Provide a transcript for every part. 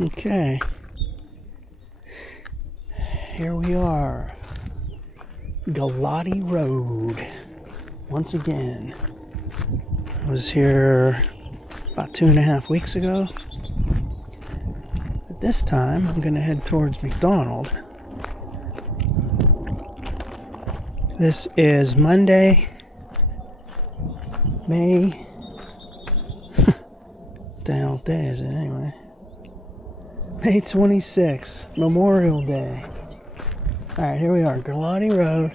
Okay, here we are, Galati Road, once again. I was here about 2.5 weeks ago. But this time, I'm going to head towards McDonald. This is Monday, May, what the hell day is it anyway? May 26th, Memorial Day. Alright, here we are, Galati Road.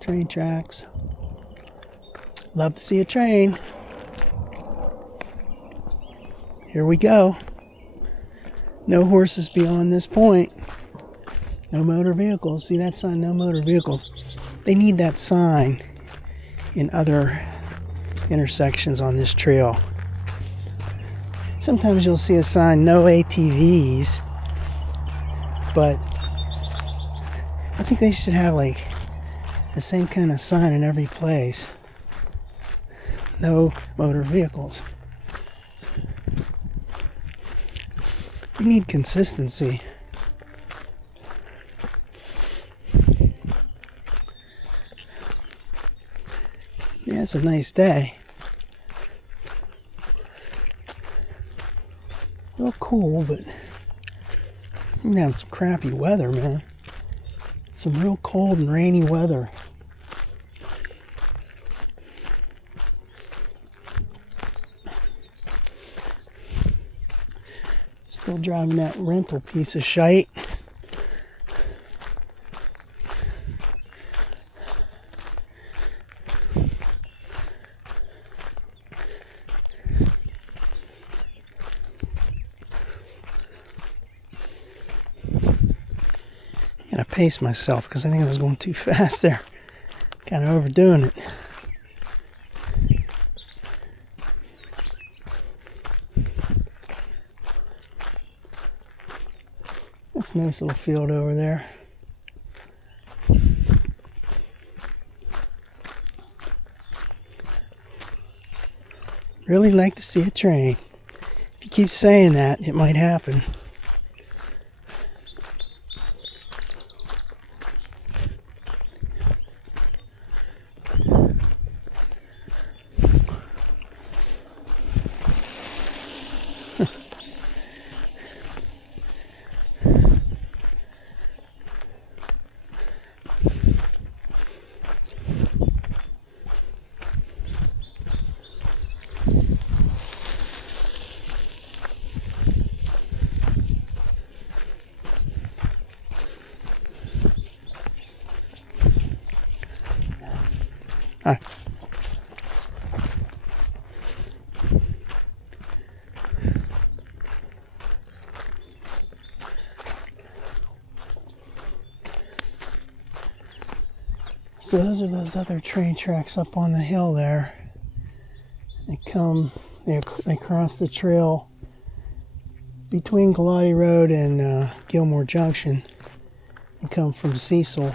Train tracks. Love to see a train. Here we go. No horses beyond this point. No motor vehicles. See that sign? No motor vehicles. They need that sign in other intersections on this trail. Sometimes you'll see a sign, no ATVs, but I think they should have like the same kind of sign in every place. No motor vehicles. You need consistency. Yeah, it's a nice day. A little cool, but we're gonna have some crappy weather, man. Some real cold and rainy weather. Still driving that rental piece of shite. I pace myself because I think I was going too fast there. Kind of overdoing it. That's a nice little field over there. Really like to see a train. If you keep saying that, it might happen. Hi. So those are those other train tracks up on the hill there. They cross the trail between Galati Road and Gilmore Junction and come from Cecil.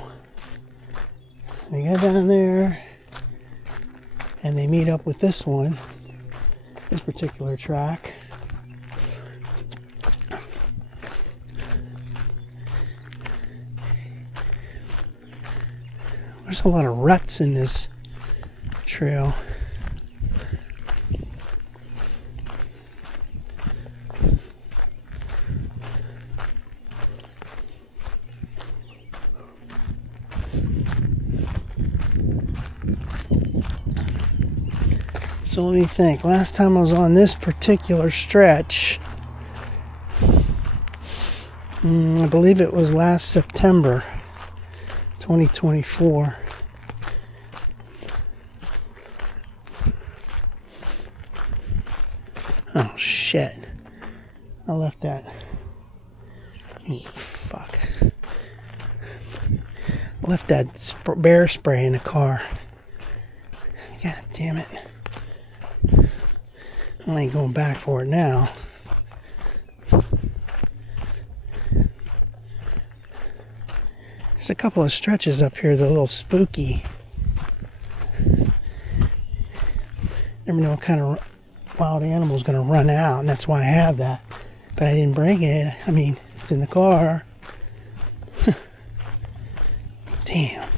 They go down there and they meet up with this particular track. There's a lot of ruts in this trail. So let me think. Last time I was on this particular stretch, I believe it was last September 2024. Oh shit. I left that. You fuck. I left that bear spray in the car. God damn it. I ain't going back for it now. There's a couple of stretches up here that are a little spooky. Never know what kind of wild animal is going to run out, and that's why I have that. But I didn't bring it. I mean, it's in the car. Damn.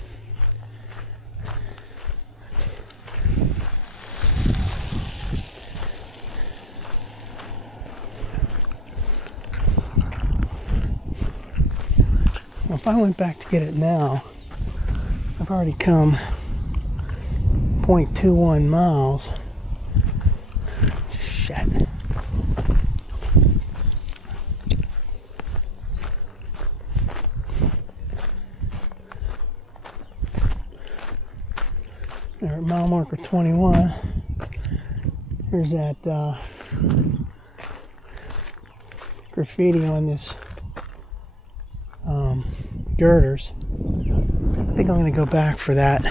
Well, if I went back to get it now, I've already come 0.21 miles. Shit. There at mile marker 21. There's that graffiti on this girders. I think I'm going to go back for that.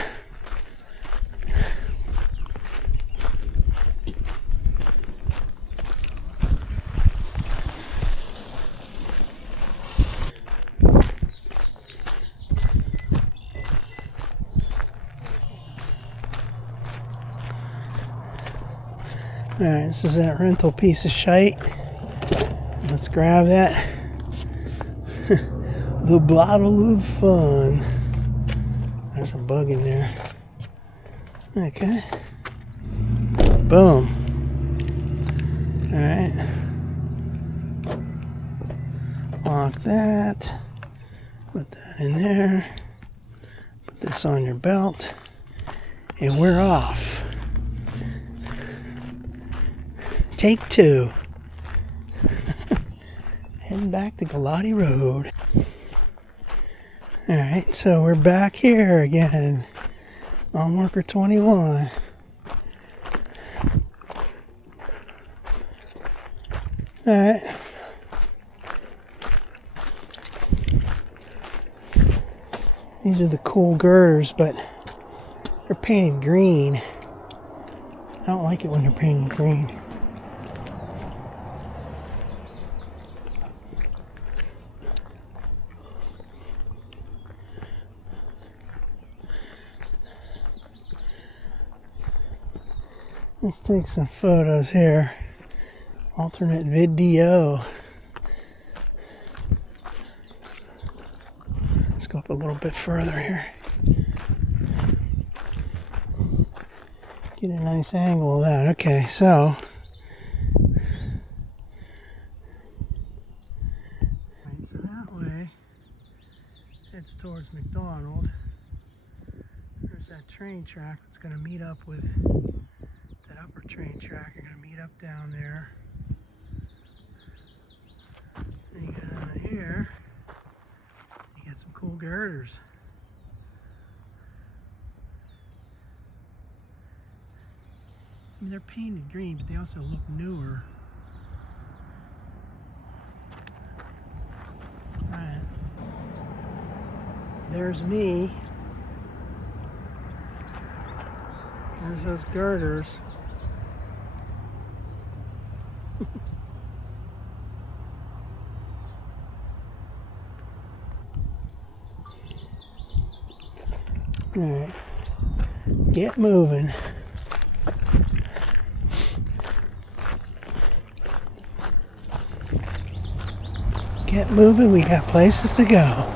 Alright, this is that rental piece of shite. Let's grab that. The bottle of fun. There's a bug in there. Okay. Boom. Alright. Lock that. Put that in there. Put this on your belt. And we're off. Take 2. Heading back to Galati Road. Alright, so we're back here again. On marker 21. Alright. These are the cool girders, but they're painted green. I don't like it when they're painted green. Let's take some photos here. Alternate video. Let's go up a little bit further here. Get a nice angle of that. Okay, so. So that way, heads towards McDonald. There's that train track that's going to meet up with that upper train track. You're going to meet up down there. Then you go down here. You get some cool girders. I mean, they're painted green, but they also look newer. Alright. There's me. There's those girders. Alright. Get moving. Get moving, we got places to go.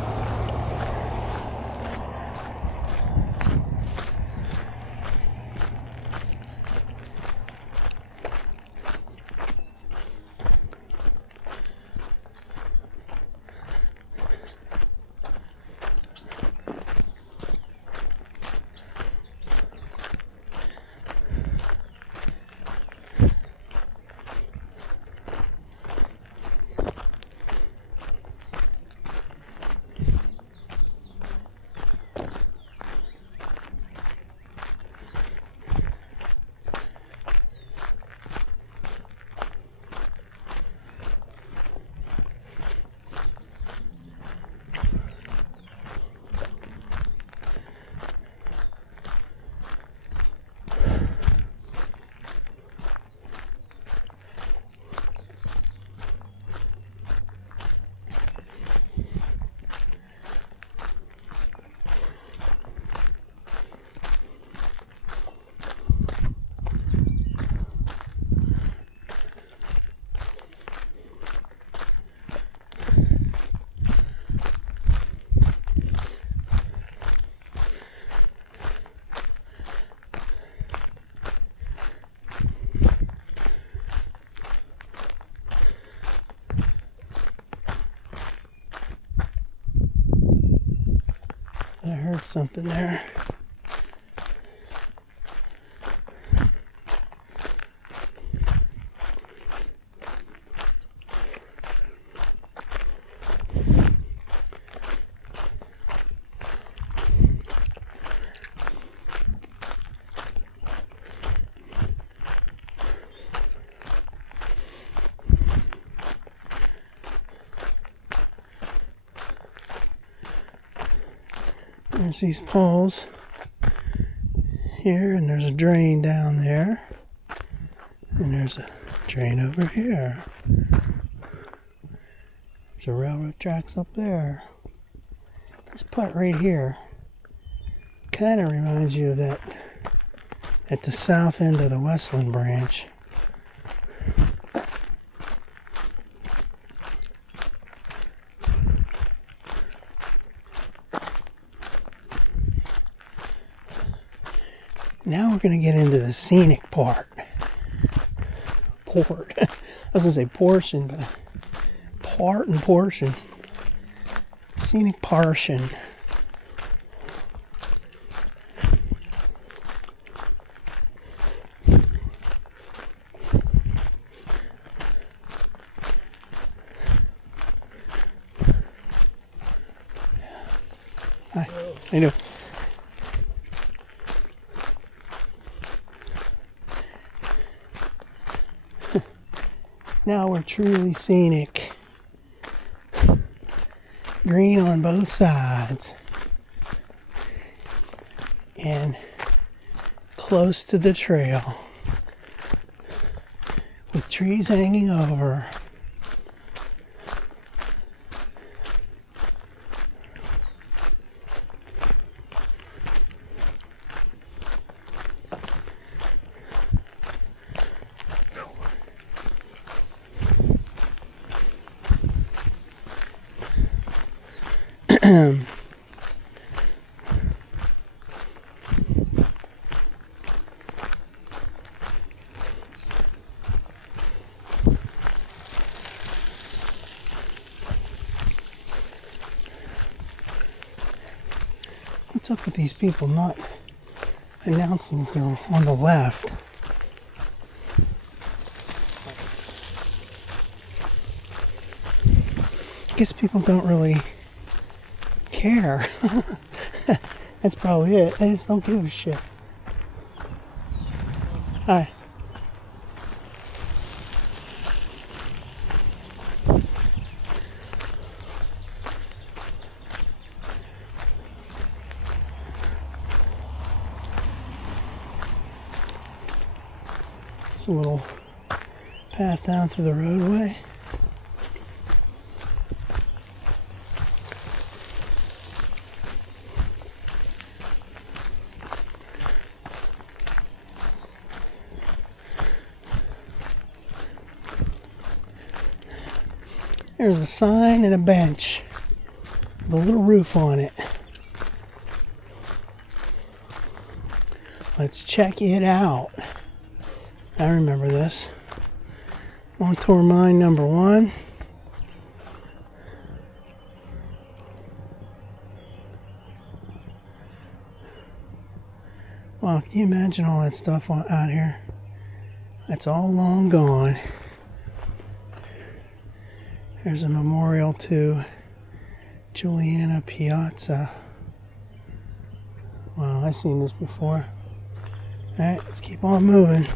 heard something there. There's these poles here, and there's a drain down there, and there's a drain over here. There's a railroad tracks up there. This part right here kind of reminds you of that at the south end of the Westland branch. Now we're going to get into the scenic part. I was going to say portion, but part and portion. Scenic portion. Hi, how you doing? Now we're truly scenic. Green on both sides. And close to the trail. With trees hanging over. What's up with these people not announcing that they're on the left? I guess people don't really care. That's probably it. They just don't give a shit. Hi. It's a little path down through the roadway. There's a sign and a bench with a little roof on it. Let's check it out. I remember this. Montour mine number 1. Wow, can you imagine all that stuff out here? That's all long gone. There's a memorial to Juliana Piazza. Wow, I've seen this before. Alright, let's keep on moving.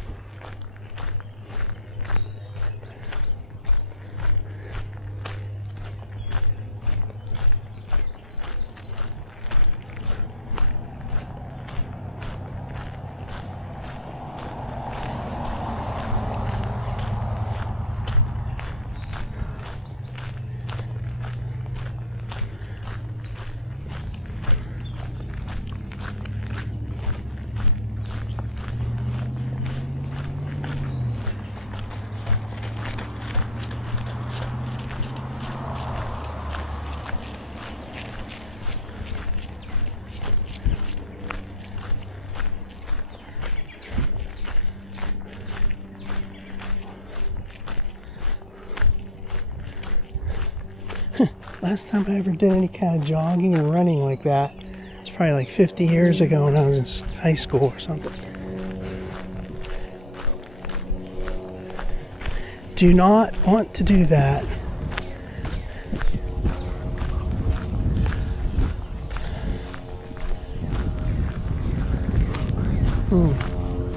Last time I ever did any kind of jogging or running like that was It's probably like 50 years ago when I was in high school or something. Do not want to do that.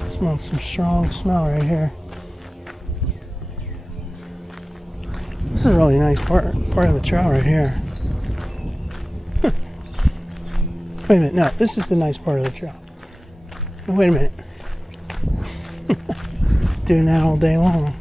Smells some strong smell right here. This is a really nice part of the trail right here. Wait a minute, no, this is the nice part of the trail. Wait a minute. Doing that all day long.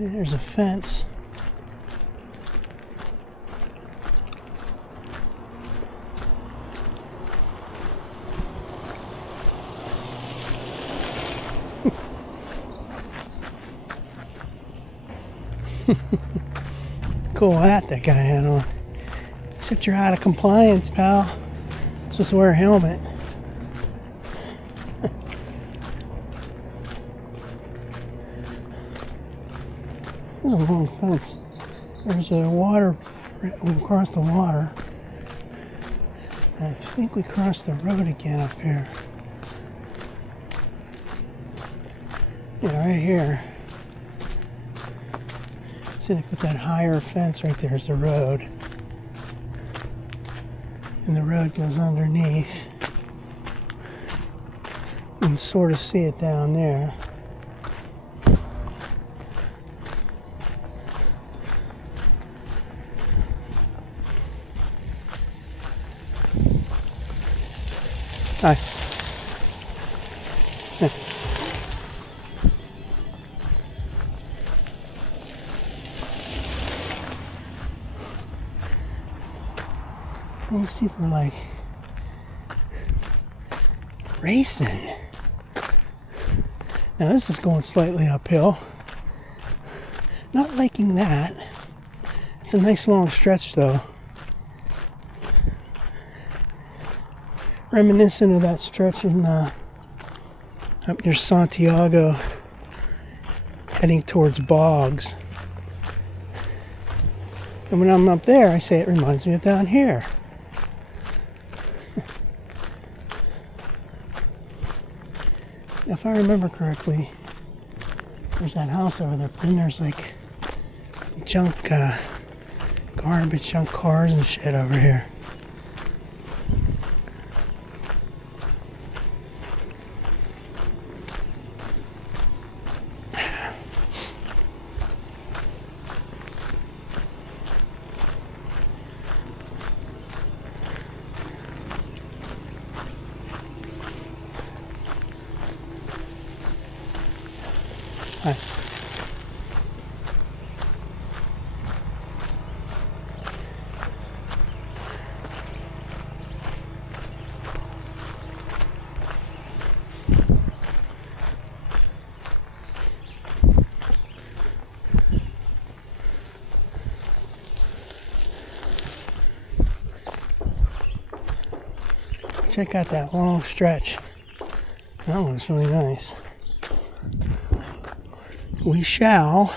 There's a fence. Cool hat that guy had on. Except you're out of compliance, pal. You're supposed to wear a helmet. This is a long fence. There's a water. We crossed the water. I think we crossed the road again up here. Yeah, right here. Scenic with that higher fence right there is the road. And the road goes underneath. You can sort of see it down there. Hi. Yeah. These people are like racing. Now this is going slightly uphill. Not liking that. It's a nice long stretch though. Reminiscent of that stretch in up near Santiago, heading towards bogs. And when I'm up there, I say it reminds me of down here. If I remember correctly, there's that house over there, but then there's like junk, garbage, junk cars and shit over here. Hi. Check out that long stretch. That one's really nice. We shall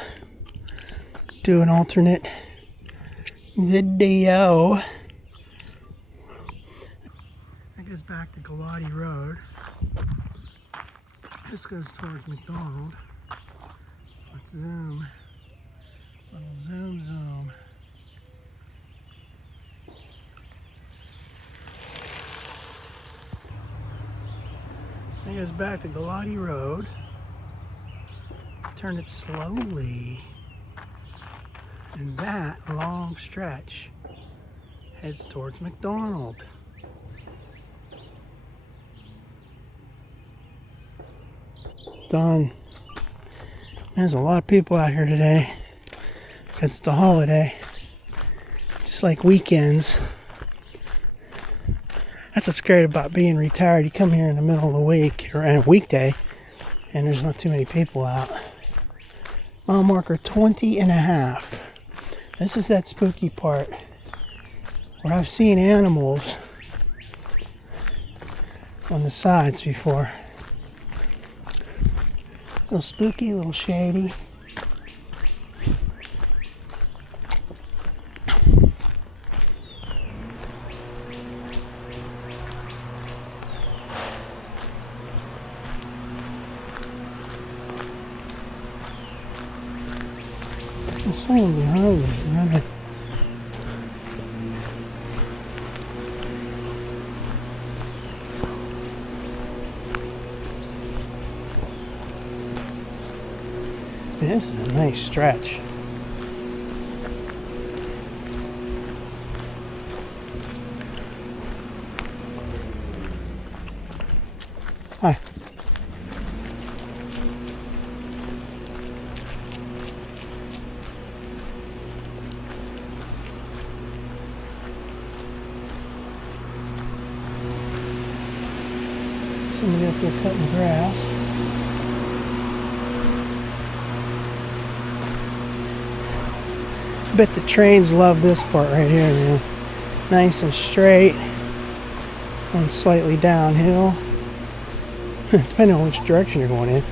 do an alternate video Here's back to Galati Road. This goes towards McDonald. Let's zoom. Little zoom, zoom. It goes back to Galati Road. Turn it slowly. And that long stretch heads towards McDonald. Done. There's a lot of people out here today. It's the holiday. Just like weekends. That's what's great about being retired. You come here in the middle of the week, or on a weekday, and there's not too many people out. Mile marker 20.5. This is that spooky part where I've seen animals on the sides before. A little spooky, a little shady. There's someone behind me running. This is a nice stretch. Hi. Somebody up there cutting grass. I bet the trains love this part right here, man. Nice and straight. Going slightly downhill. Depending on which direction you're going in.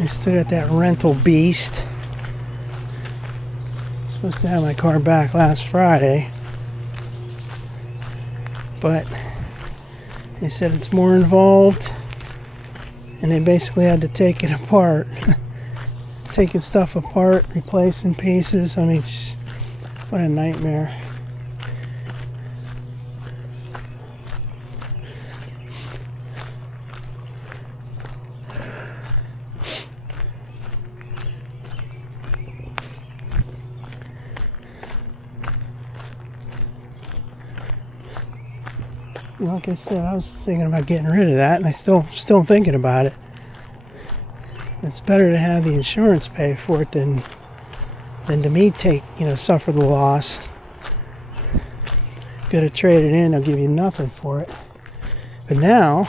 I still got that rental beast. Supposed to have my car back last Friday, but they said it's more involved, and they basically had to take it apart. Taking stuff apart, replacing pieces. I mean, what a nightmare. Like I said, I was thinking about getting rid of that, and I still thinking about it. It's better to have the insurance pay for it than to me suffer the loss. Could have traded in, they'll give you nothing for it. But now,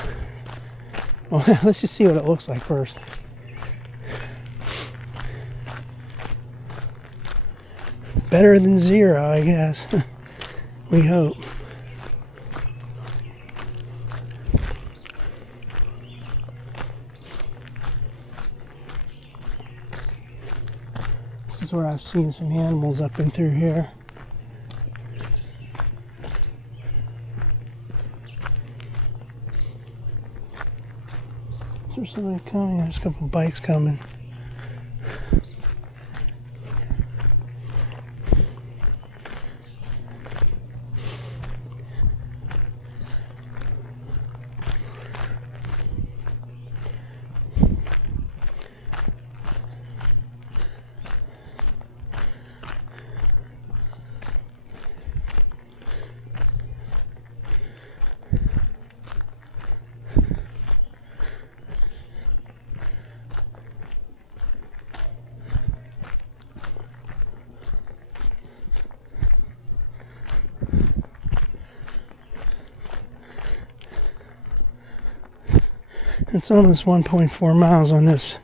well, let's just see what it looks like first. Better than zero, I guess. We hope. This is where I've seen some animals up and through here. Is there somebody coming? There's a couple bikes coming. It's almost 1.4 miles on this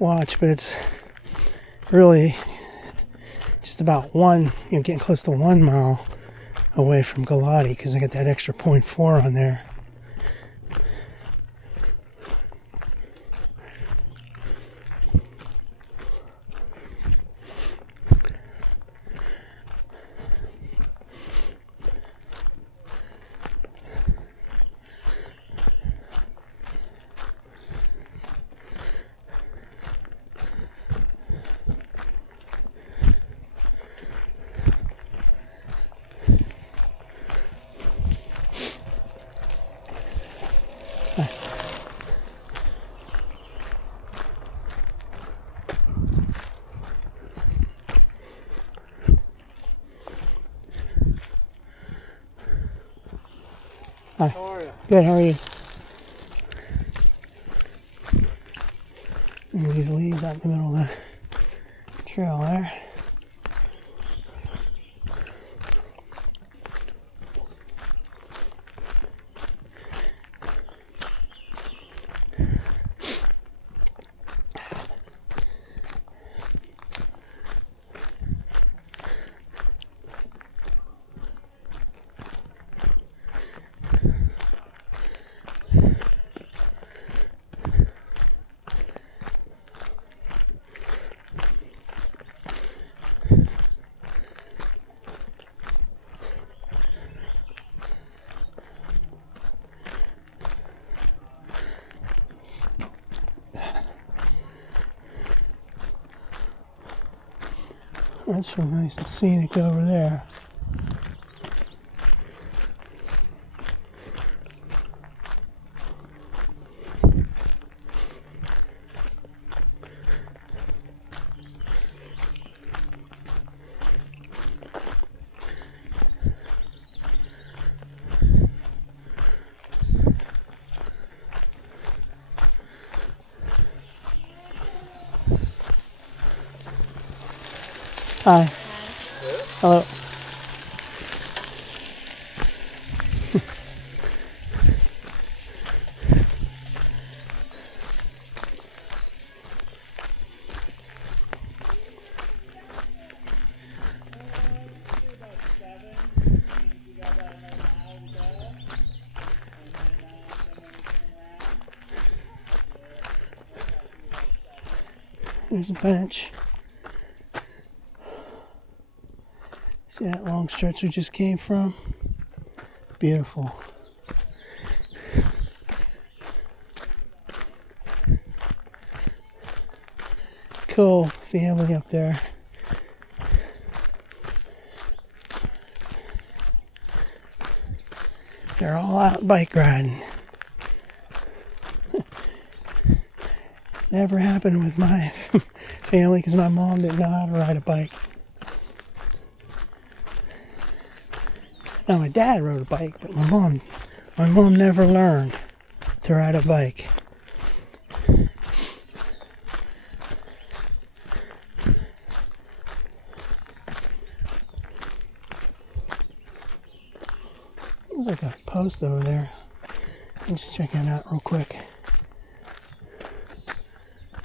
watch, but it's really just about getting close to 1 mile away from Galati because I got that extra 0.4 on there. Hi. How are you? Good, how are you? And these leaves out in the middle of the trail there. That's so nice and scenic over there. Hi. Hello. There's a bench. See that long stretch we just came from? Beautiful. Cool family up there. They're all out bike riding. Never happened with my family because my mom didn't know how to ride a bike. Now my dad rode a bike, but my mom never learned to ride a bike. There's like a post over there. I'm just checking it out real quick.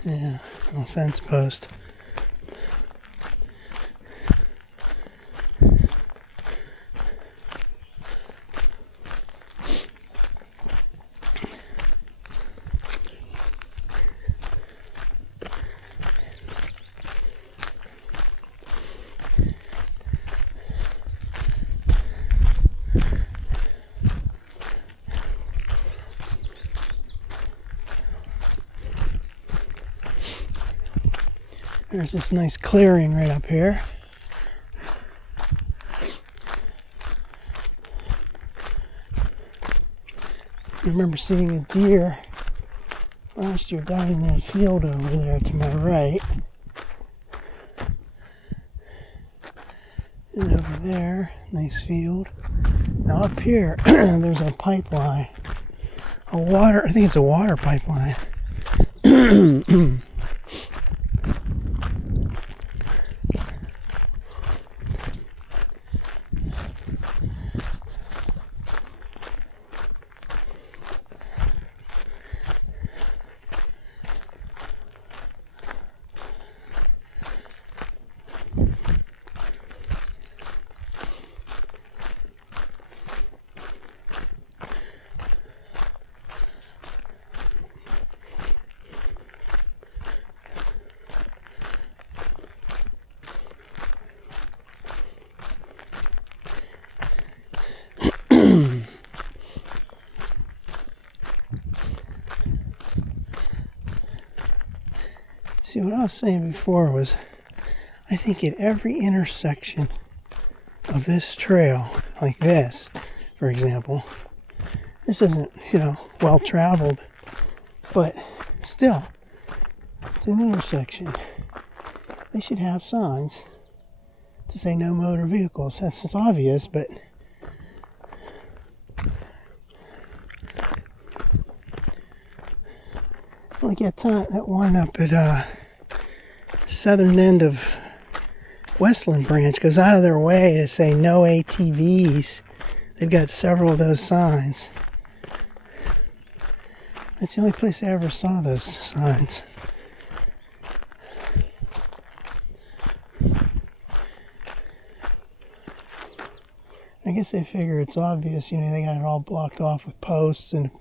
Yeah, a fence post. There's this nice clearing right up here. I remember seeing a deer last year down in that field over there to my right. And over there, nice field. Now up here, there's a pipeline. I think it's a water pipeline. See, what I was saying before was, I think at every intersection of this trail, like this, for example, this isn't, well traveled, but still, it's an intersection. They should have signs to say no motor vehicles. That's obvious, but like that one up at southern end of Westland Branch goes out of their way to say no ATVs. They've got several of those signs. That's the only place I ever saw those signs. I guess they figure it's obvious, they got it all blocked off with posts and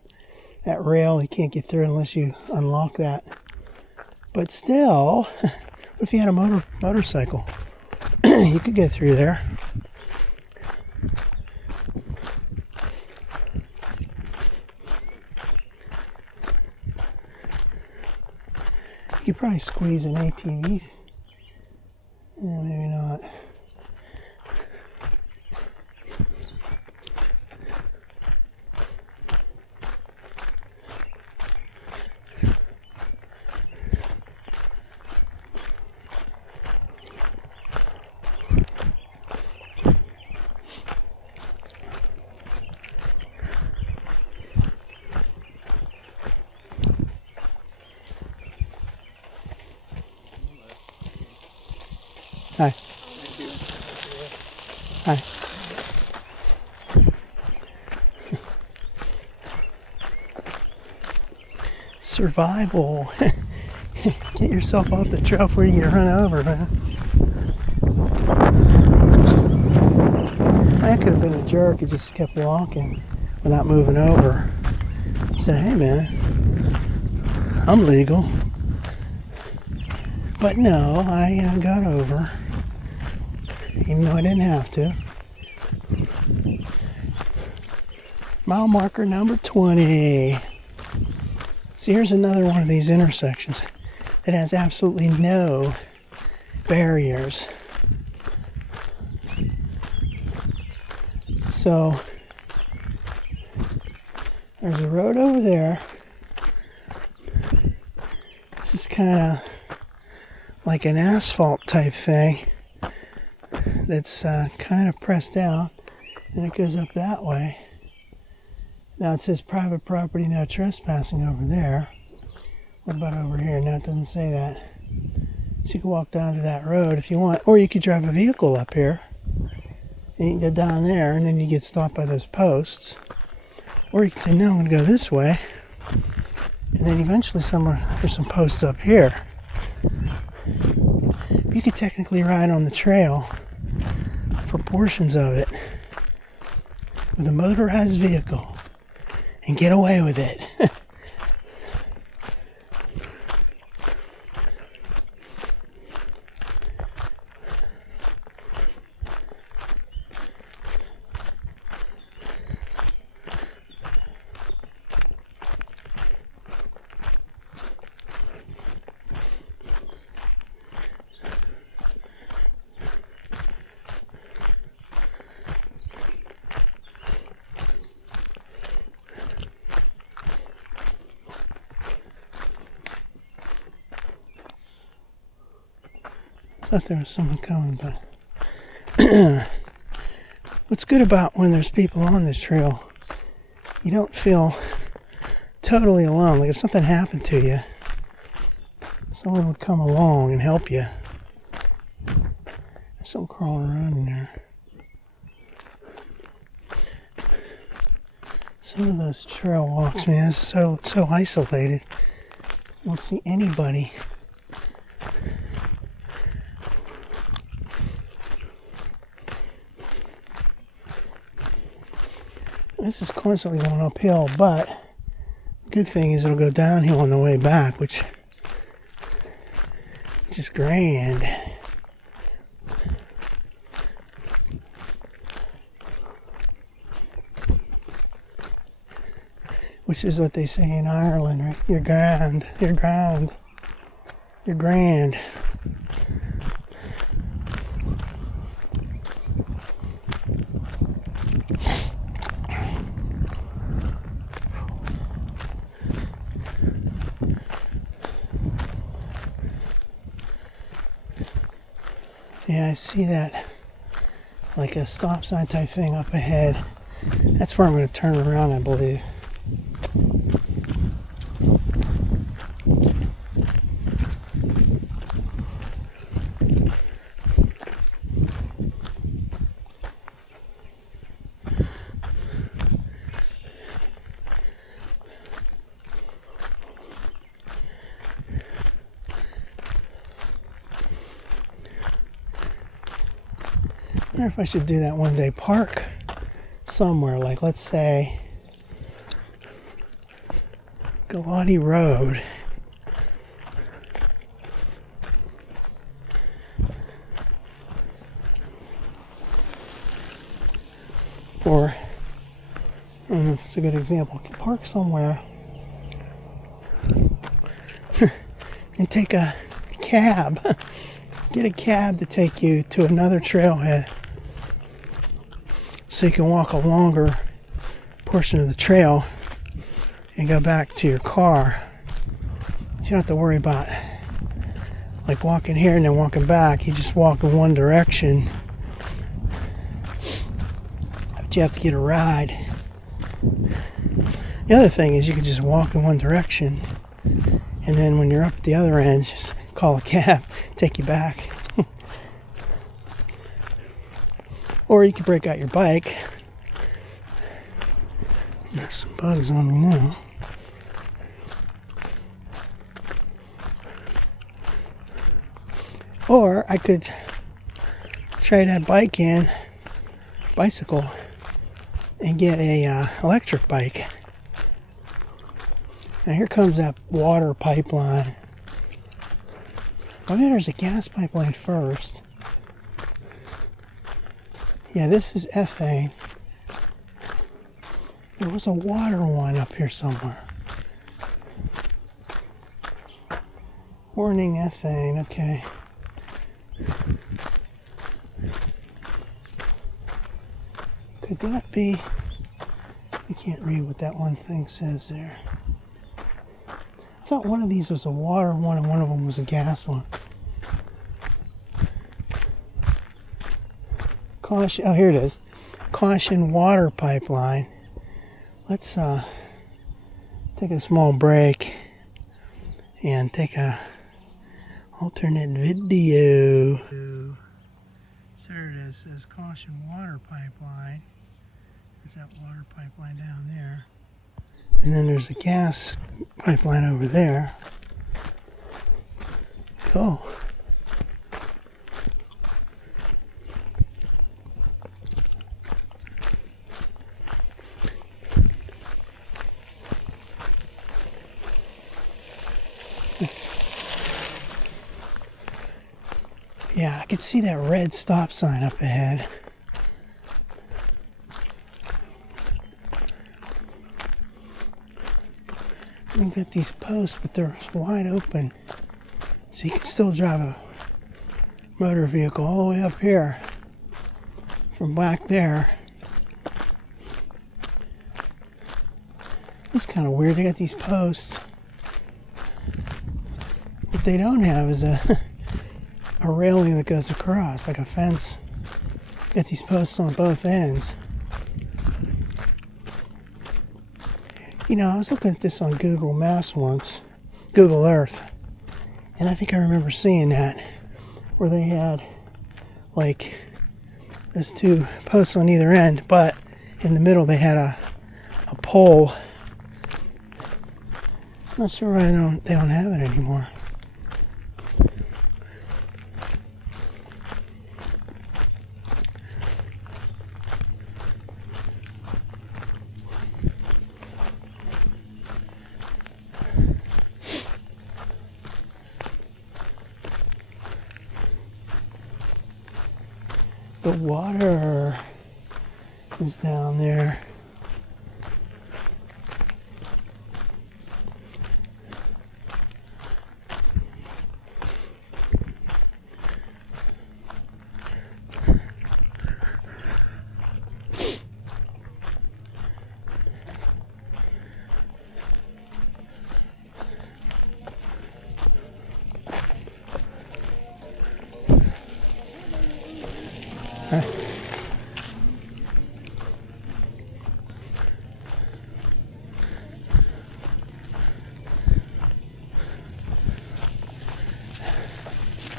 that rail, you can't get through unless you unlock that. But still, what if you had a motorcycle? You could get through there. You could probably squeeze an ATV. Yeah, maybe not. Hi. Thank you. Hi. Survival. Get yourself off the trail before you get run over, man. I could have been a jerk and just kept walking without moving over. I said, hey man, I'm legal. But no, I got over. Even though I didn't have to. Mile marker number 20. See, here's another one of these intersections that has absolutely no barriers. So, there's a road over there. This is kind of like an asphalt type thing that's kind of pressed out, and it goes up that way. Now it says private property, no trespassing over there. What about over here? No, it doesn't say that. So you can walk down to that road if you want, or you could drive a vehicle up here, and you can go down there, and then you get stopped by those posts. Or you can say, no, I'm going to go this way, and then eventually there's some posts up here. You could technically ride on the trail for portions of it with a motorized vehicle and get away with it. I thought there was someone coming, but what's good about when there's people on this trail, you don't feel totally alone. Like if something happened to you, someone would come along and help you. There's something crawling around in there. Some of those trail walks, man, it's so isolated. You don't see anybody. This is constantly going uphill, but the good thing is it'll go downhill on the way back, which is grand. Which is what they say in Ireland, right? You're grand. You're grand. Yeah, I see that, like a stop sign type thing up ahead. That's where I'm going to turn around, I believe. I wonder if I should do that one day. Park somewhere, like let's say Galati Road. Or, I don't know if it's a good example. Park somewhere and take a cab. Get a cab to take you to another trailhead so you can walk a longer portion of the trail and go back to your car. You don't have to worry about like walking here and then walking back. You just walk in one direction. But you have to get a ride. The other thing is you can just walk in one direction, and then when you're up at the other end, just call a cab, take you back. Or you could break out your bike. There's some bugs on me now. Or I could trade that bicycle, and get a electric bike. Now here comes that water pipeline. Maybe there's a gas pipeline first. Yeah, this is ethane. There was a water one up here somewhere. Warning, ethane, okay. Could that be? I can't read what that one thing says there. I thought one of these was a water one and one of them was a gas one. Caution, oh here it is. Caution water pipeline. Let's take a small break and take a alternate video. So there it is, says caution water pipeline. There's that water pipeline down there. And then there's a gas pipeline over there. Cool. Yeah, I can see that red stop sign up ahead. We've got these posts, but they're wide open. So you can still drive a motor vehicle all the way up here from back there. It's kind of weird. They got these posts. What they don't have is a railing that goes across, like a fence. Got these posts on both ends. You know, I was looking at this on Google Maps once, Google Earth, and I think I remember seeing that, where they had, like, those two posts on either end, but in the middle they had a pole. I'm not sure why they don't have it anymore. The water is down there. Hi.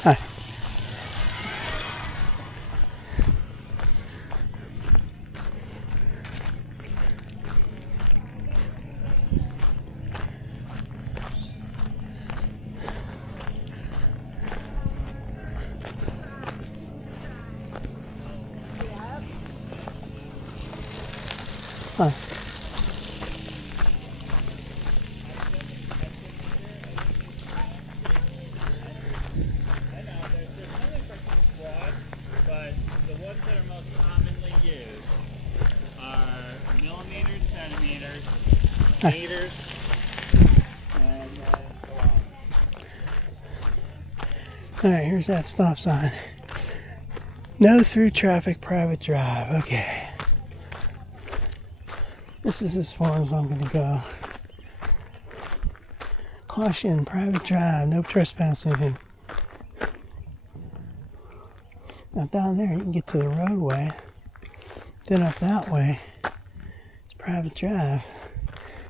Hi. Hi. But the ones that are most commonly used are millimeters, centimeters, meters, and kilometers. Alright, here's that stop sign. No through traffic private drive. Okay. This is as far as I'm going to go. Caution, private drive, no trespassing. Now down there you can get to the roadway. Then up that way, it's private drive.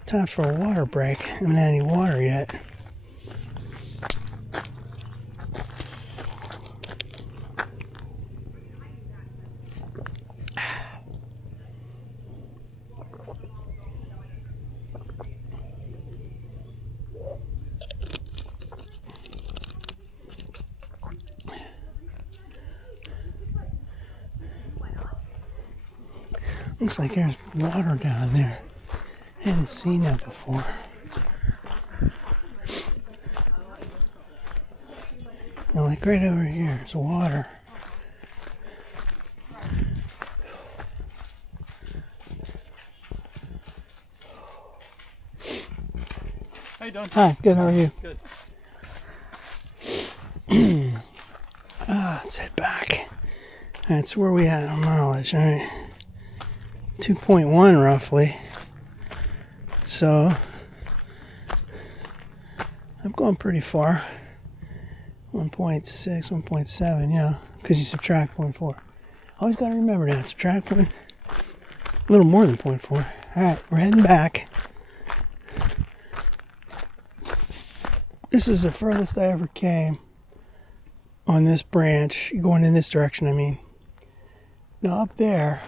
Time for a water break. I haven't had any water yet. Looks like there's water down there. Hadn't seen that before. Now, like right over here is water. How you doing? Hi, good, how are you? Good. Let's head back. That's where we had our mileage, alright. 2.1 roughly. So I've gone pretty far. 1.6, 1.7, you know, because you subtract 0.4. Always got to remember that. Subtract a little more than 0.4. Alright, we're heading back. This is the furthest I ever came on this branch, going in this direction, I mean. Now up there,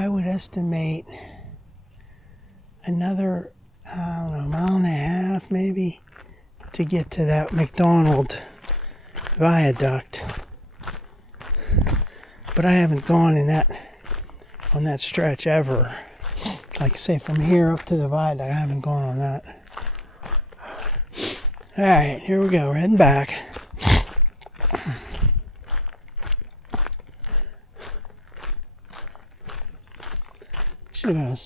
I would estimate another, I don't know, mile and a half maybe to get to that McDonald viaduct. But I haven't gone on that stretch ever. Like I say, from here up to the viaduct, I haven't gone on that. Alright, here we go. We're heading back. Should have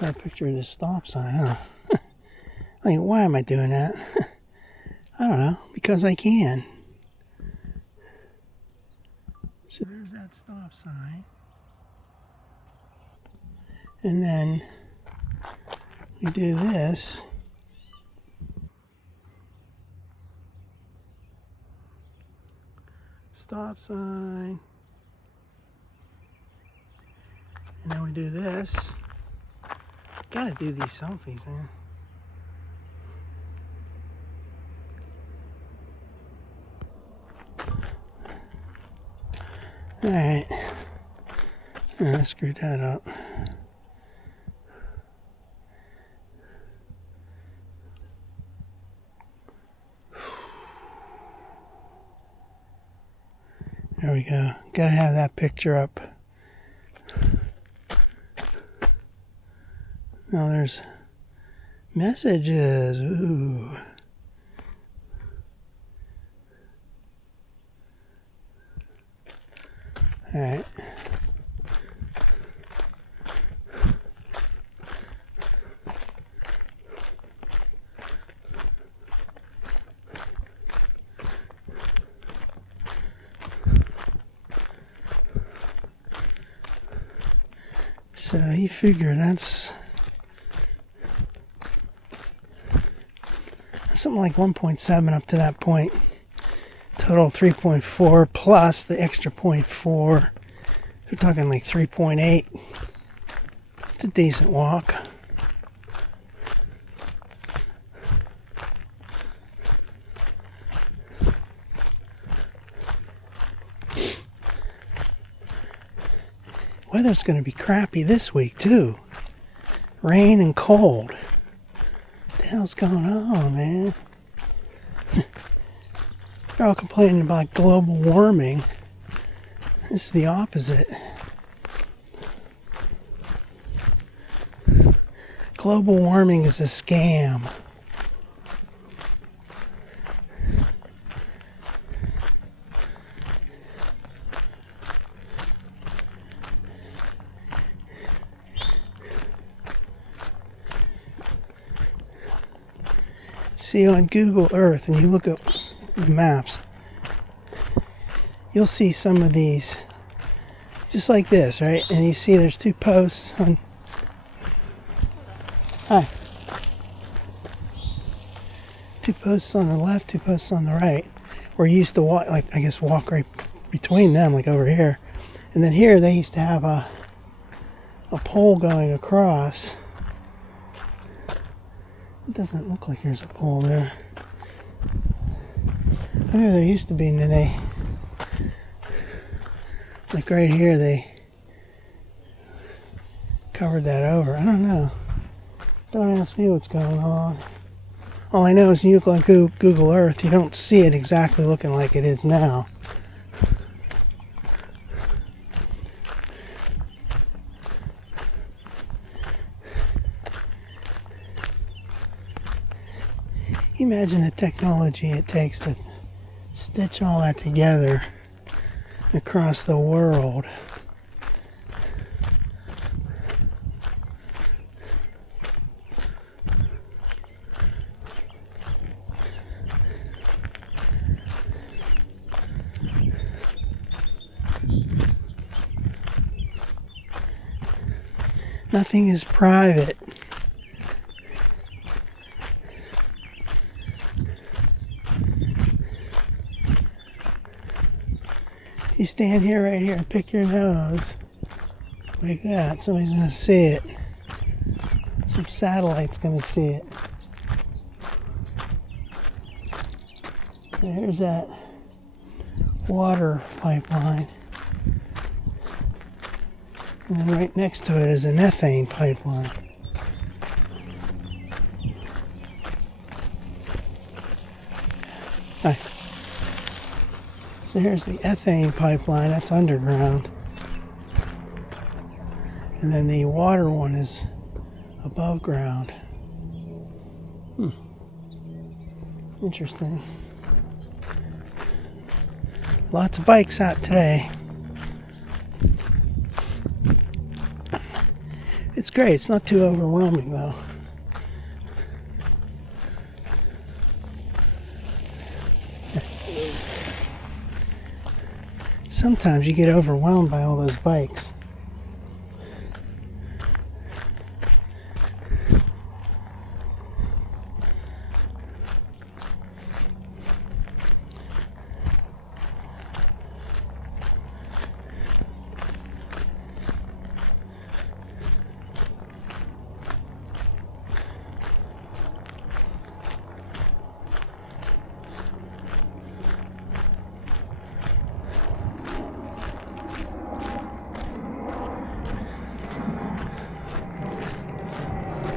got a picture of this stop sign, huh? Like, why am I doing that? I don't know. Because I can. So there's that stop sign. And then we do this. Stop sign. And then we do this. Gotta do these selfies, man. Alright. I screwed that up. There we go. Gotta have that picture up. Now there's messages. Ooh. Alright. So he figured that's something like 1.7 up to that point. Total 3.4 plus the extra 0.4. We're talking like 3.8. It's a decent walk. Weather's going to be crappy this week too. Rain and cold. What the hell's going on, man? They're all complaining about global warming. This is the opposite. Global warming is a scam. See, on Google Earth, and you look at the maps, you'll see some of these just like this, right? And you see there's two posts on. Hi. Two posts on the left, two posts on the right. Where you used to walk, like, I guess, walk right between them, like over here. And then here they used to have a pole going across. It doesn't look like there's a pole there. I mean, there used to be, and then they, like right here, they covered that over. I don't know. Don't ask me what's going on. All I know is when you look on Google Earth, you don't see it exactly looking like it is now. Imagine the technology it takes to stitch all that together across the world. Nothing is private. You stand here, right here, and pick your nose like that. Somebody's going to see it. Some satellite's going to see it. And here's that water pipeline. And then right next to it is an ethane pipeline. Hi. So here's the ethane pipeline, that's underground. And then the water one is above ground. Interesting. Lots of bikes out today. It's great, it's not too overwhelming though. Sometimes you get overwhelmed by all those bikes.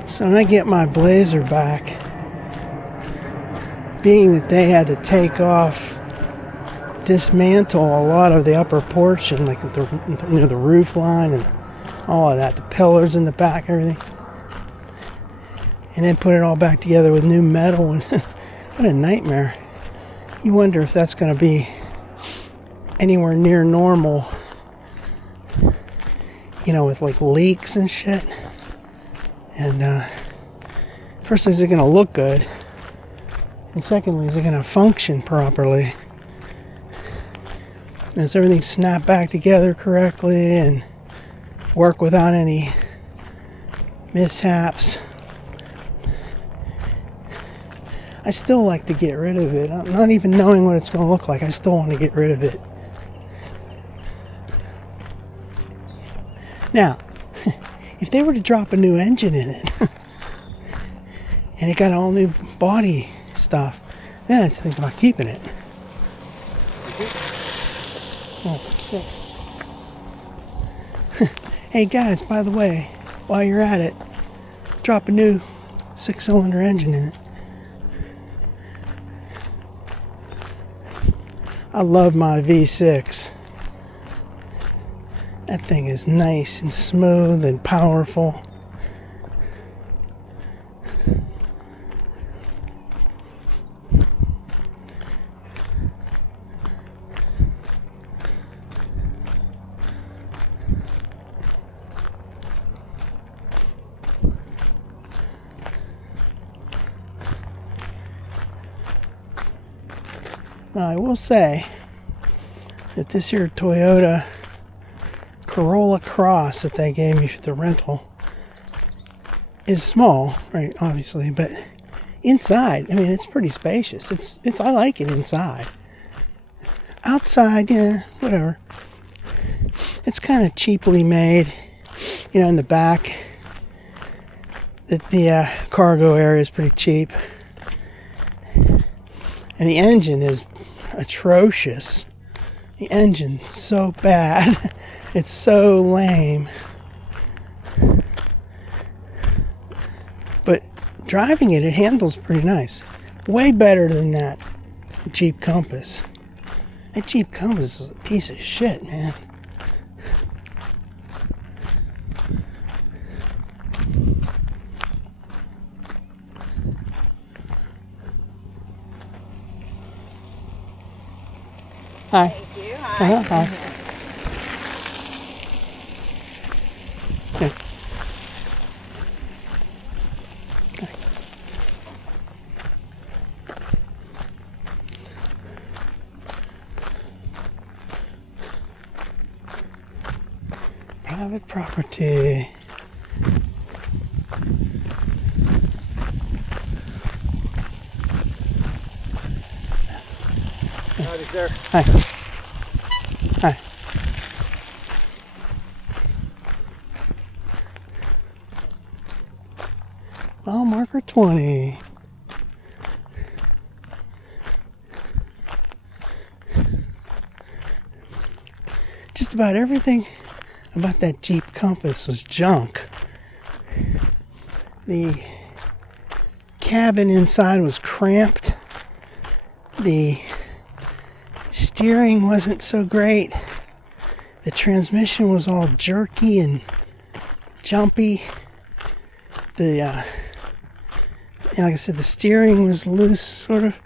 So when I get my Blazer back, being that they had to take off, dismantle a lot of the upper portion, like the roof line and all of that, the pillars in the back, everything, and then put it all back together with new metal, and what a nightmare. You wonder if that's going to be anywhere near normal, you know, with like leaks and shit. And first, is it going to look good? And secondly, is it going to function properly? And is everything snap back together correctly and work without any mishaps? I still like to get rid of it. I'm not even knowing what it's going to look like. I still want to get rid of it. Now, if they were to drop a new engine in it, and it got all new body stuff, then I'd think about keeping it. Oh, shit. Hey guys, by the way, while you're at it, drop a new 6-cylinder engine in it. I love my V6. That thing is nice and smooth and powerful. Now, I will say that this here Toyota Corolla Cross that they gave me for the rental is small, right? Obviously, but inside, I mean, it's pretty spacious. It's I like it inside. Outside, yeah, whatever. It's kind of cheaply made, you know. In the back, the cargo area is pretty cheap, and the engine is atrocious. The engine's so bad. It's so lame. But driving it handles pretty nice. Way better than that Jeep Compass. That Jeep Compass is a piece of shit, man. Hi. Thank you. Hi. Hi. Okay. Private property. Howdy, sir. Hi. Hi. Mile marker 20. Just about everything about that Jeep Compass was junk. The cabin inside was cramped. The steering wasn't so great. The transmission was all jerky and jumpy. Like I said, the steering was loose, sort of.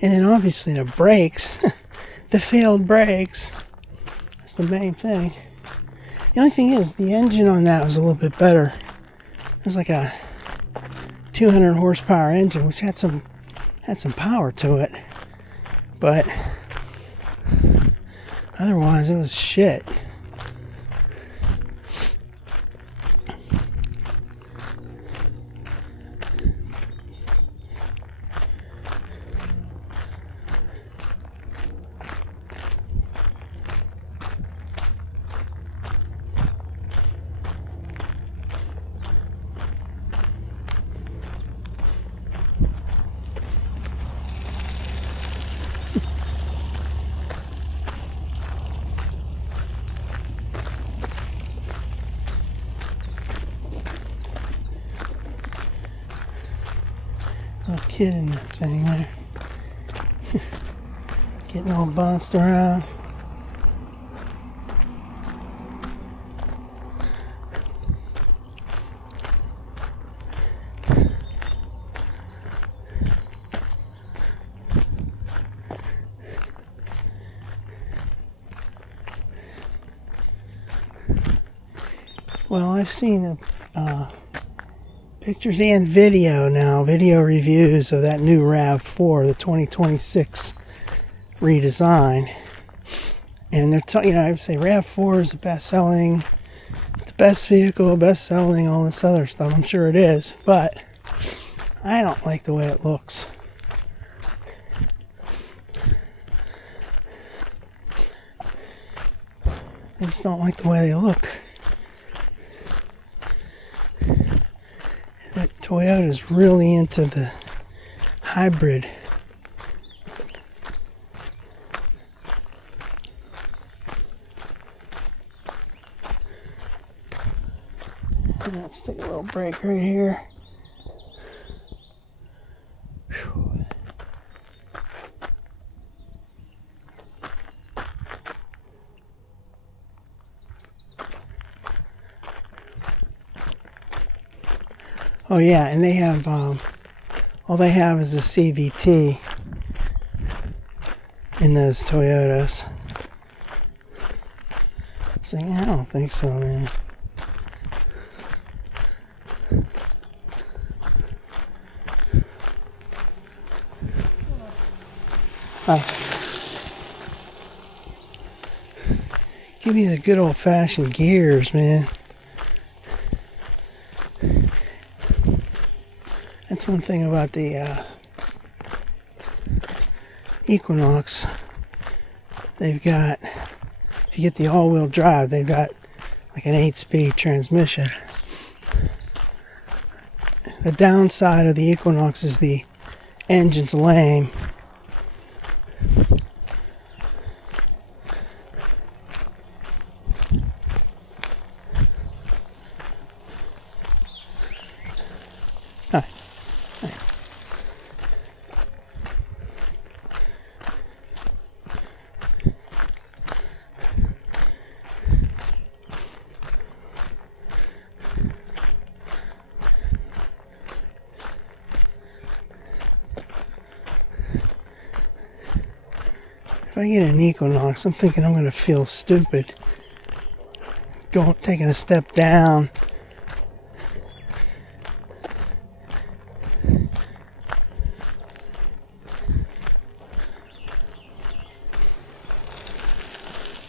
And then obviously the brakes, the failed brakes. That's the main thing. The only thing is, the engine on that was a little bit better. It was like a 200 horsepower engine, which had some power to it. But otherwise, it was shit. Little kid in that thing there. Getting all bounced around. Well, I've seen pictures and video now, video reviews of that new RAV4, the 2026 redesign. And they're I say RAV4 is the best-selling, it's the best vehicle, best-selling, all this other stuff. I'm sure it is, but I don't like the way it looks. I just don't like the way they look. That Toyota's really into the hybrid. Let's take a little break right here. Whew. Oh yeah, and they have, all they have is a CVT in those Toyotas. So yeah, I don't think so, man. Hi. Give you the good old-fashioned gears, man. That's one thing about the Equinox. They've got, if you get the all-wheel drive, they've got like an 8-speed transmission. The downside of the Equinox is the engine's lame. If I get an Equinox, I'm thinking I'm going to feel stupid. Taking a step down.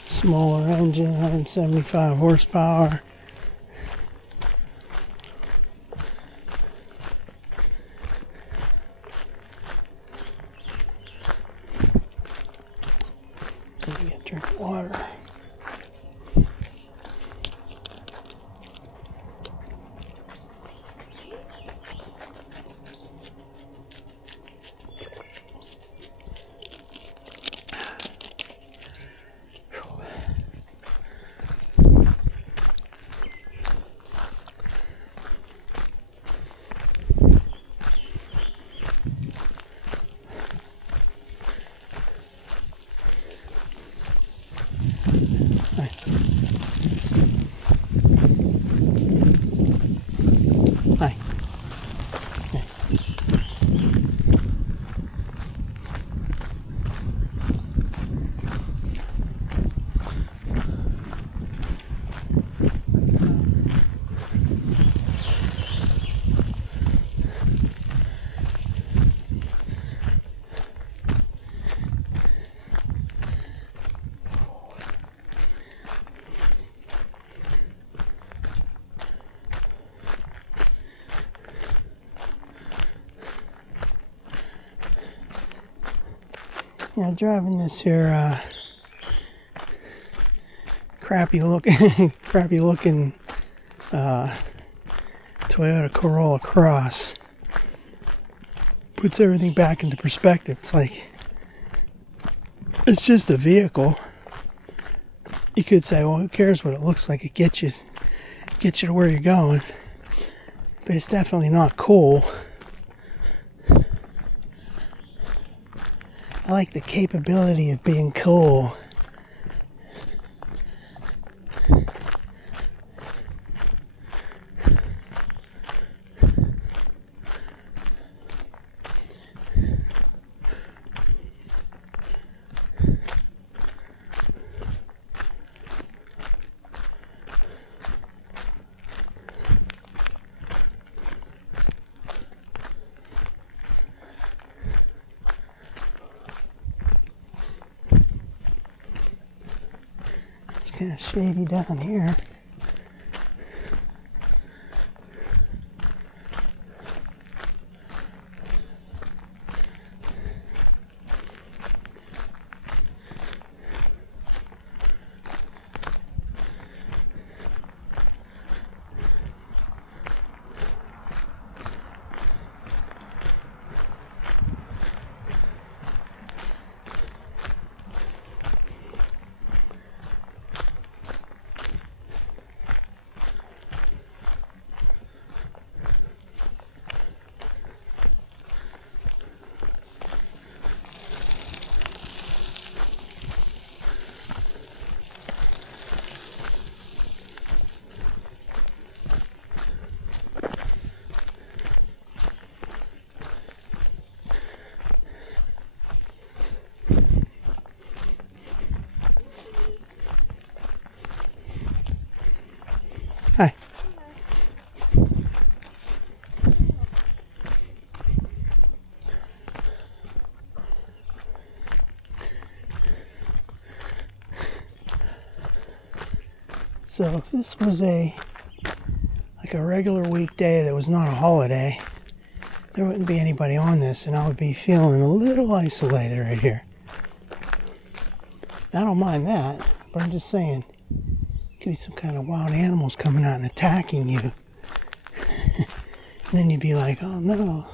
Smaller engine, 175 horsepower. Let me get a drink of water. Hi. Okay. Yeah, driving this here crappy looking Toyota Corolla Cross puts everything back into perspective. It's like, it's just a vehicle. You could say, well, who cares what it looks like? It gets you to where you're going. But it's definitely not cool. I like the capability of being cool. It's kind of shady down here. So if this was a regular weekday that was not a holiday, there wouldn't be anybody on this, and I would be feeling a little isolated right here. I don't mind that, but I'm just saying, could be some kind of wild animals coming out and attacking you. And then you'd be like, oh no.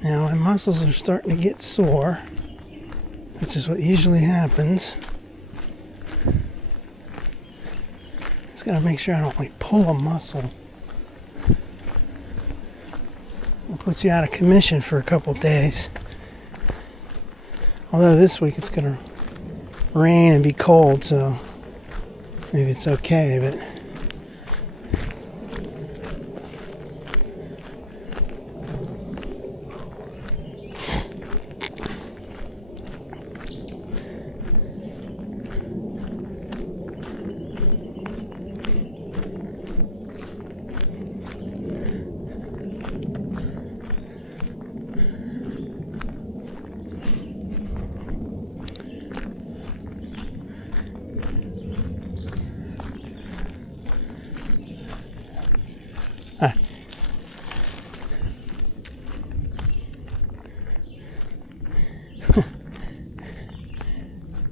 Now my muscles are starting to get sore, which is what usually happens. Just gotta make sure I don't like pull a muscle. It'll put you out of commission for a couple days. Although this week it's gonna rain and be cold, so maybe it's okay, but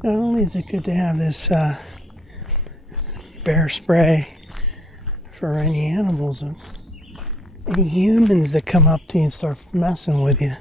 not only is it good to have this bear spray for any animals, or any humans that come up to you and start messing with you.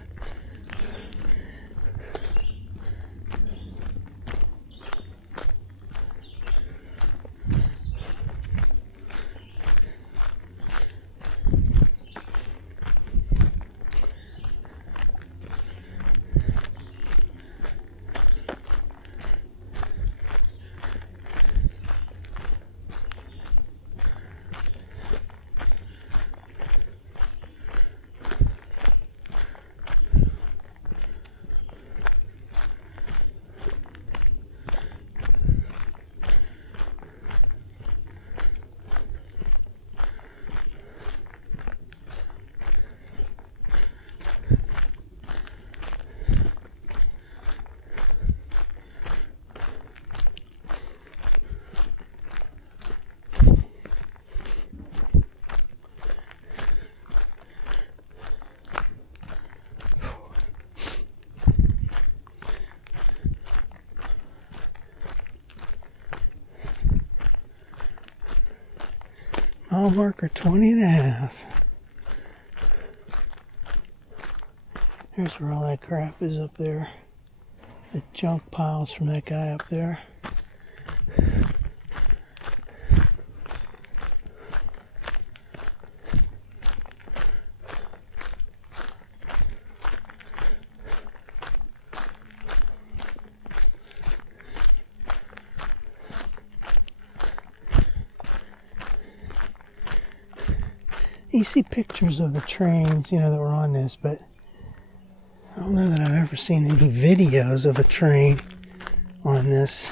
Mile marker 20 and a half. Here's where all that crap is up there. The junk piles from that guy up there. You see pictures of the trains, that were on this, but I don't know that I've ever seen any videos of a train on this.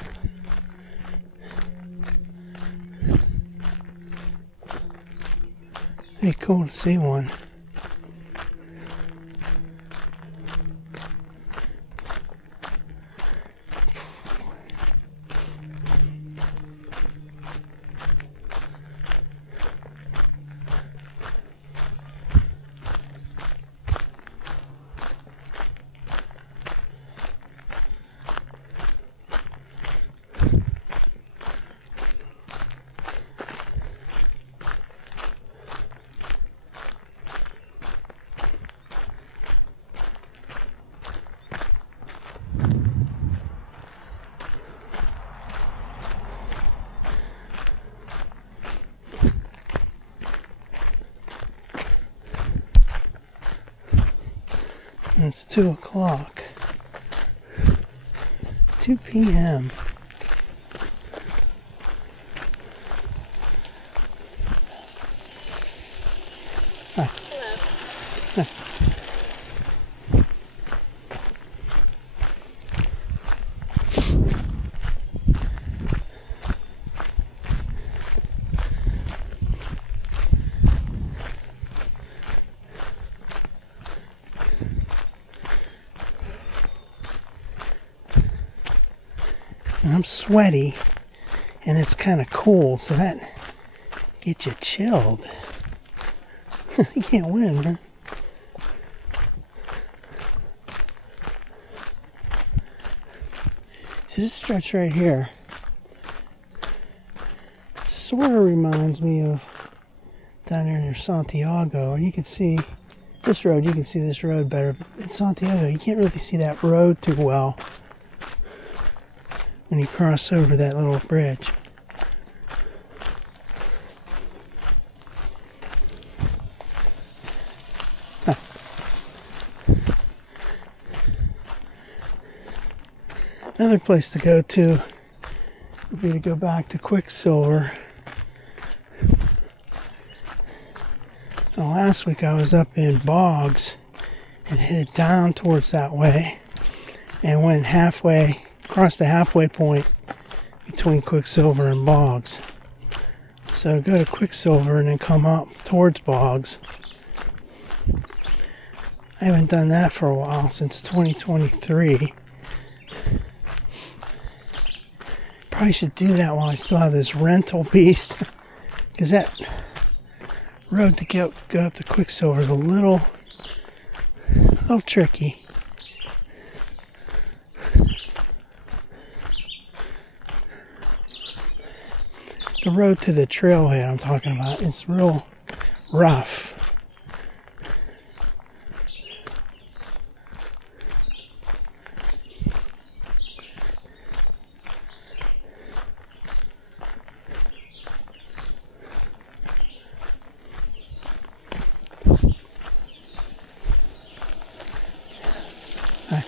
It'd be cool to see one. It's 2 o'clock. 2 p.m. Hi. Hello. Hi. And I'm sweaty, and it's kind of cold, so that gets you chilled. You can't win, man. So this stretch right here sort of reminds me of down there near Santiago. You can see this road, this road better. But in Santiago, you can't really see that road too well when you cross over that little bridge. Huh. Another place to go to would be to go back to Quicksilver. Now, last week I was up in Boggs and headed down towards that way and went halfway, across the halfway point between Quicksilver and Boggs. So go to Quicksilver and then come up towards Boggs. I haven't done that for a while, since 2023. Probably should do that while I still have this rental beast, because that road to go up to Quicksilver is a little tricky. The road to the trailhead I'm talking about, it's real rough. Hi.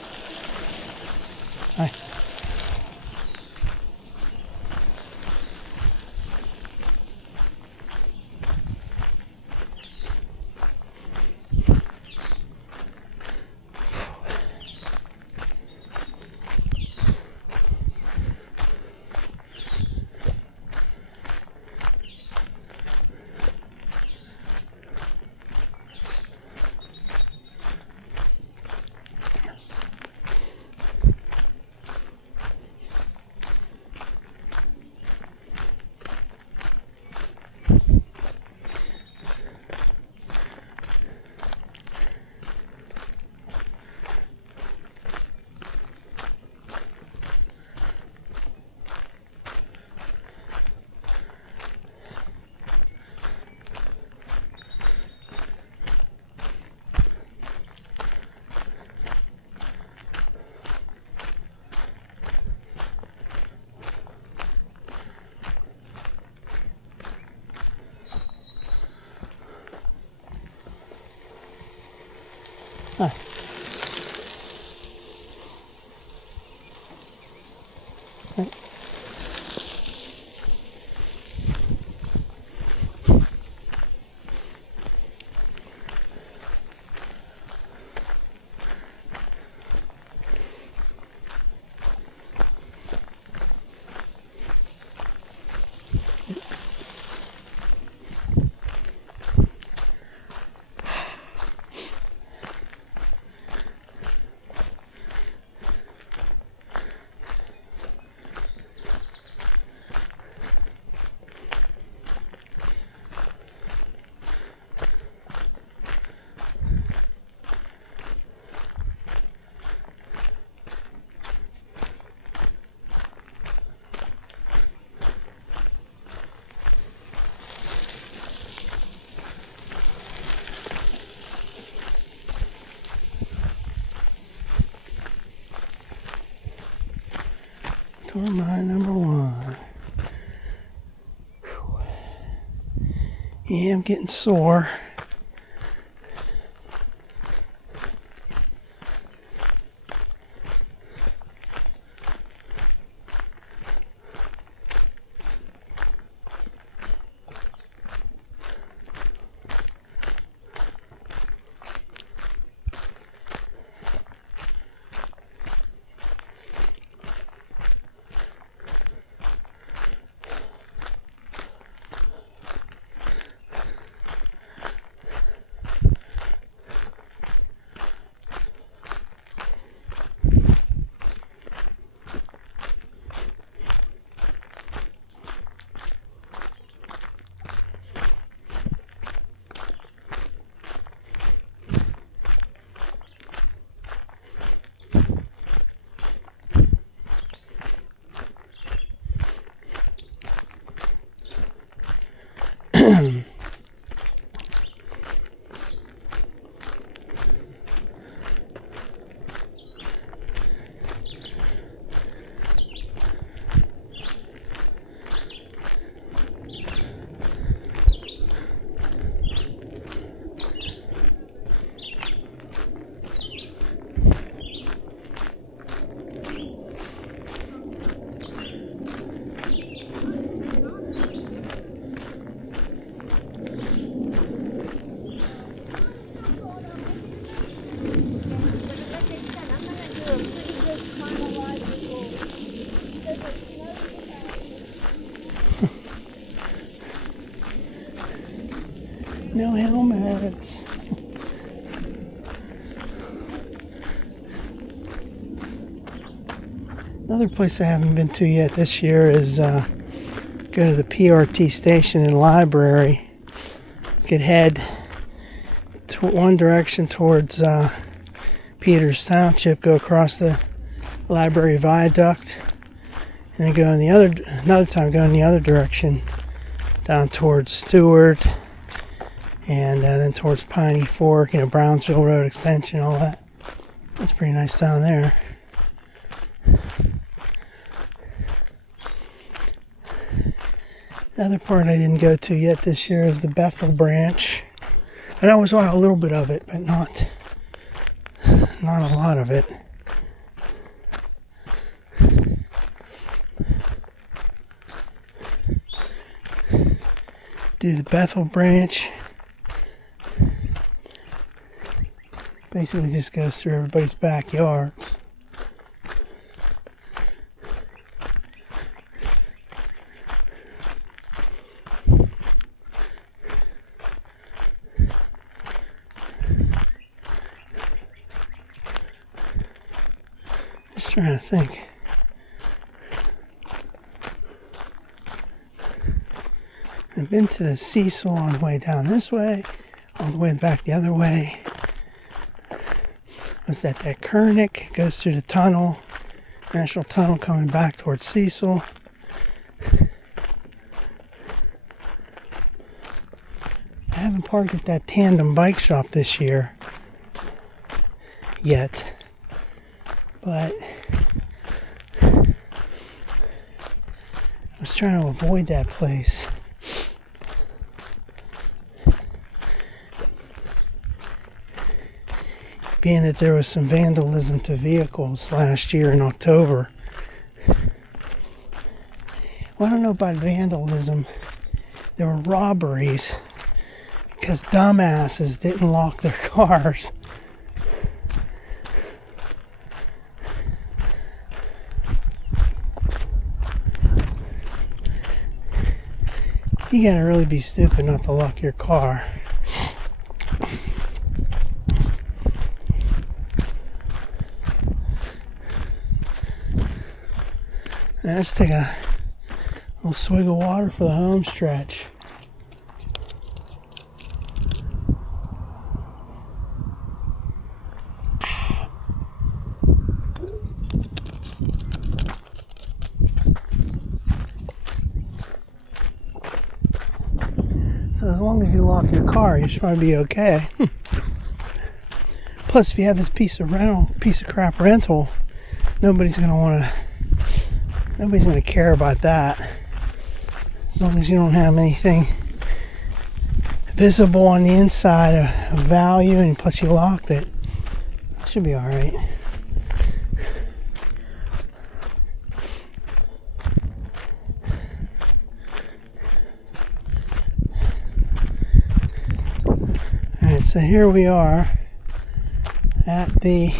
Hi. Hi. Tour mine number 1. Yeah, I'm getting sore. No helmets. Another place I haven't been to yet this year is go to the PRT station and library. Could head to one direction towards Peters Township, go across the library viaduct, and then go in the another time go in the other direction down towards Stewart, and then towards Piney Fork, Brownsville Road Extension, all that. That's pretty nice down there. Another part I didn't go to yet this year is the Bethel branch. And I was on a little bit of it, but not a lot of it. Do the Bethel branch. Basically just goes through everybody's backyards. Just trying to think. I've been to the Cecil on the way down this way, on the way back the other way. Was that Kernick goes through the tunnel, National Tunnel, coming back towards Cecil. I haven't parked at that Tandem bike shop this year yet. But I was trying to avoid that place. Being that there was some vandalism to vehicles last year in October. Well, I don't know about vandalism. There were robberies because dumbasses didn't lock their cars. You gotta really be stupid not to lock your car. Now let's take a little swig of water for the home stretch. So as long as you lock your car, you should probably be okay. Plus, if you have this piece of crap rental, nobody's gonna care about that. As long as you don't have anything visible on the inside of value, and plus you locked it, it should be all right. Alright, so here we are at the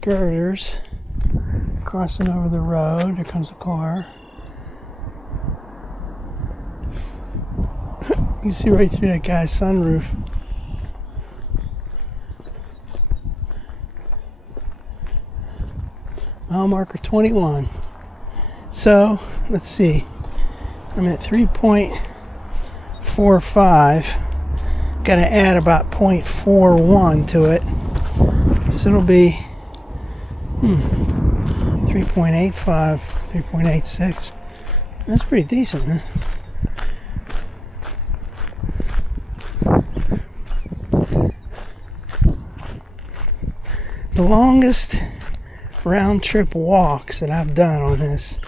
girders, crossing over the road. There comes a car. You can see right through that guy's sunroof. Mile marker 21. So, let's see. I'm at 3.45. Got to add about 0.41 to it. So it'll be 3.85, 3.86. That's pretty decent, huh? The longest round trip walks that I've done on this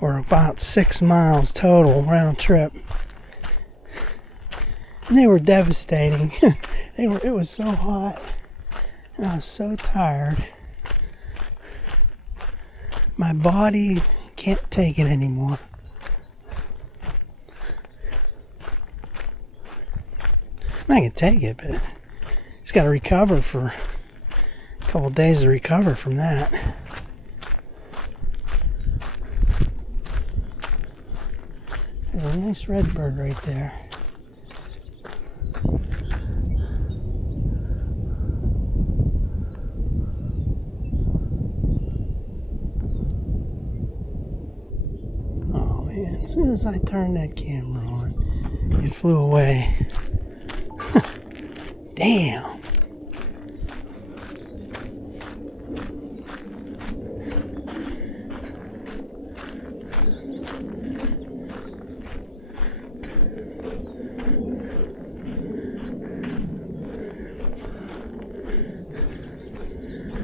were about 6 miles total round trip. And they were devastating. It was so hot and I was so tired. My body can't take it anymore. I can take it, but it's got to recover for a couple of days to recover from that. There's a nice red bird right there. Oh man, as soon as I turned that camera on, it flew away. Damn.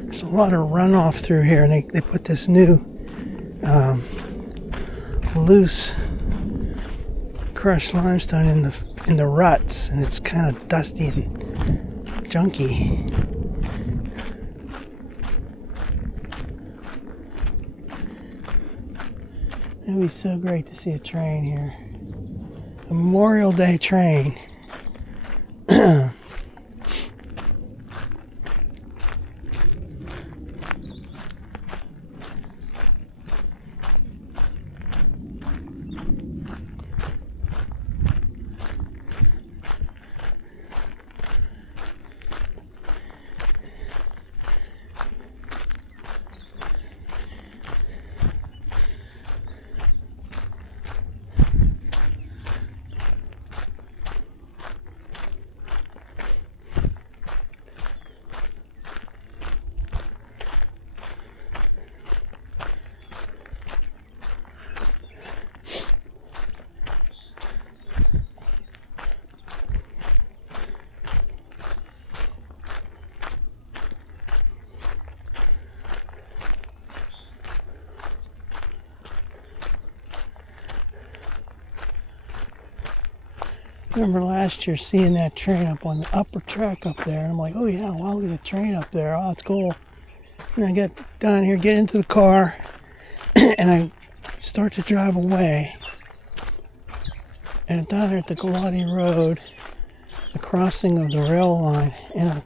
There's a lot of runoff through here, and they put this new loose crushed limestone in the ruts, and it's kind of dusty and junky. It would be so great to see a train here. A Memorial Day train. I remember last year seeing that train up on the upper track up there, and I'm like, oh yeah, well, I'll get a train up there. Oh, it's cool. And I get down here, get into the car, and I start to drive away. And down there at the Galati Road, the crossing of the rail line, and I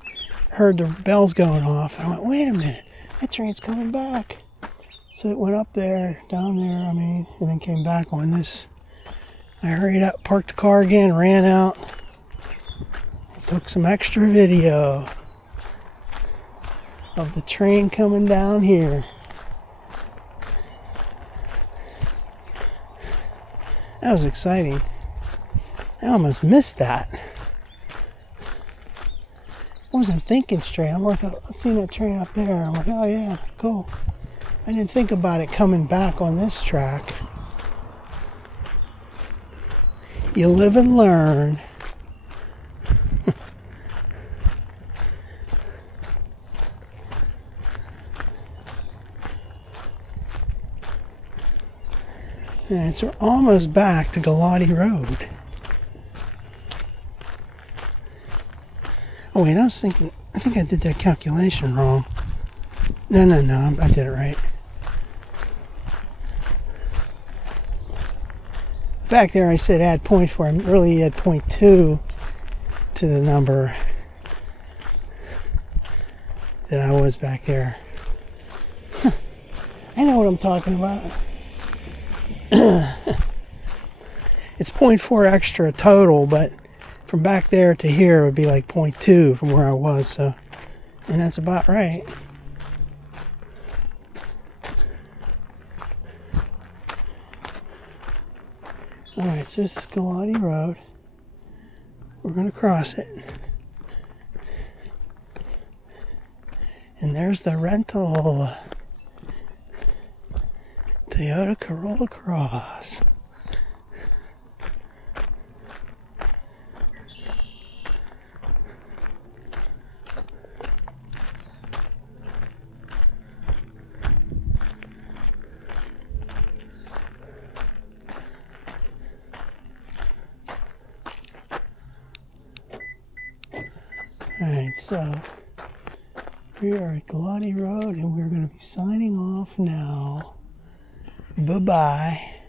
heard the bells going off. And I went, wait a minute, that train's coming back. So it went up there, down there, and then came back on this. I hurried up, parked the car again, ran out, took some extra video of the train coming down here. That was exciting. I almost missed that. I wasn't thinking straight. I'm like, I've seen that train up there. I'm like, oh yeah, cool. I didn't think about it coming back on this track. You live and learn. And so we're almost back to Galati Road. Oh wait, I was thinking, I think I did that calculation wrong. No, I did it right. Back there I said add 0.4, I really add 0.2 to the number that I was back there. I know what I'm talking about. It's 0.4 extra total, but from back there to here would be like 0.2 from where I was, so, and that's about right. Alright, so this is Galati Road. We're going to cross it. And there's the rental. Toyota Corolla Cross. Alright, so we are at Galati Road and we're going to be signing off now. Bye-bye.